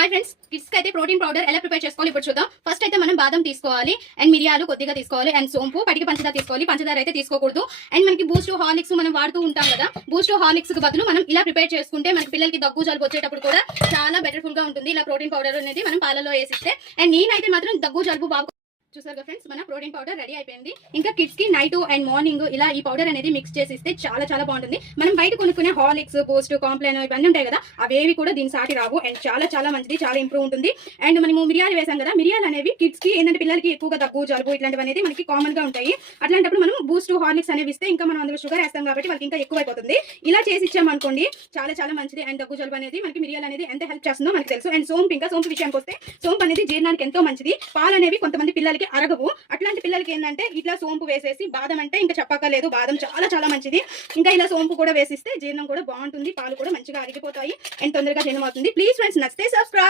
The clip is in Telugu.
హాయ్ ఫ్రెండ్స్, కిడ్స్ కి అయితే ప్రోటీన్ పౌడర్ ఎలా ప్రిపేర్ చేసుకోవాలి ఇప్పుడు చూద్దాం. ఫస్ట్ అయితే మనం బాదం తీసుకోవాలి అండ్ మిరియాలు కొద్దిగా తీసుకోవాలి అండ్ సోంపు, పటికి పంచదార తీసుకోవాలి. పంచదార అయితే తీసుకోకూడదు. అండ్ మనకి బూస్ట్ హార్లిక్స్ మనం వాడుతూ ఉంటాం కదా, బూస్ట్ హార్లిక్స్ కి బదులు మనం ఇలా ప్రిపేర్ చేసుకుంటే మనకి పిల్లలకి దగ్గు జలుబు వచ్చేటప్పుడు కూడా చాలా బెటర్ఫుల్ గా ఉంటుంది. ఇలా ప్రోటీన్ పౌడర్ అనేది మనం పాలలో వేసిస్తే. అండ్ నేనైతే మాత్రం దగ్గు జలుబు బాబు చూసారుగా ఫ్రెండ్స్, మన ప్రోటీన్ పౌడర్ రెడీ అయిపోయింది. ఇంకా కిడ్స్ కి నైట్ అండ్ మార్నింగ్ ఇలా ఈ పౌడర్ అనేది మిక్స్ చేసి ఇస్తే చాలా చాలా బాగుంటుంది. మనం బయట కొనుక్కునే హార్లిక్స్, బూస్ట్, కాంప్లైన్ ఇవన్నీ ఉంటాయి కదా, అవేవి కూడా దీని సాటి రావు. అండ్ చాలా చాలా మంచిది, చాలా ఇంప్రూవ్ ఉంటుంది. అండ్ మనము మిరియాలు వేసాం కదా, మిరియాలు అనేవి కిడ్స్ కి ఏంటంటే పిల్లలకి ఎక్కువగా దగ్గు జలుబు ఇట్లాంటివి అనేది మనకి కామన్ గా ఉంటాయి. అట్లాంటప్పుడు మనం బూస్ట్, హార్లిక్స్ అనేవి ఇస్తే ఇంకా మనం అందులో షుగర్ వేస్తాం కాబట్టి వాళ్ళకి ఇంకా ఎక్కువ అయిపోతుంది. ఇలా చేసి ఇచ్చామనుకోండి చాలా చాలా మంచిది. అండ్ దగ్గు జలుబు అనేది మనకి మిరియాలు అనేది ఎంత హెల్ప్ చేస్తుందో మనకి తెలుసు. అండ్ సోంపు, ఇంకా సోంపు విషయానికి వస్తే సోంపు అనేది జీర్ణానికి ఎంతో మంచిది. పాలు అనేవి కొంతమంది పిల్లలకి అరగవు. అట్లాంటి పిల్లలకి ఏంటంటే ఇట్లా సోంపు వేసేసి, బాదం అంటే ఇంకా చెప్పక్కర్లేదు, బాదం చాలా చాలా మంచిది. ఇంకా ఇలా సోంపు కూడా వేసిస్తే జీర్ణం కూడా బాగుంటుంది, పాలు కూడా మంచిగా అరిగిపోతాయి అండ్ తొందరగా జీర్ణం అవుతుంది. ప్లీజ్ ఫ్రెండ్స్, నచ్చితే సబ్స్క్రైబ్.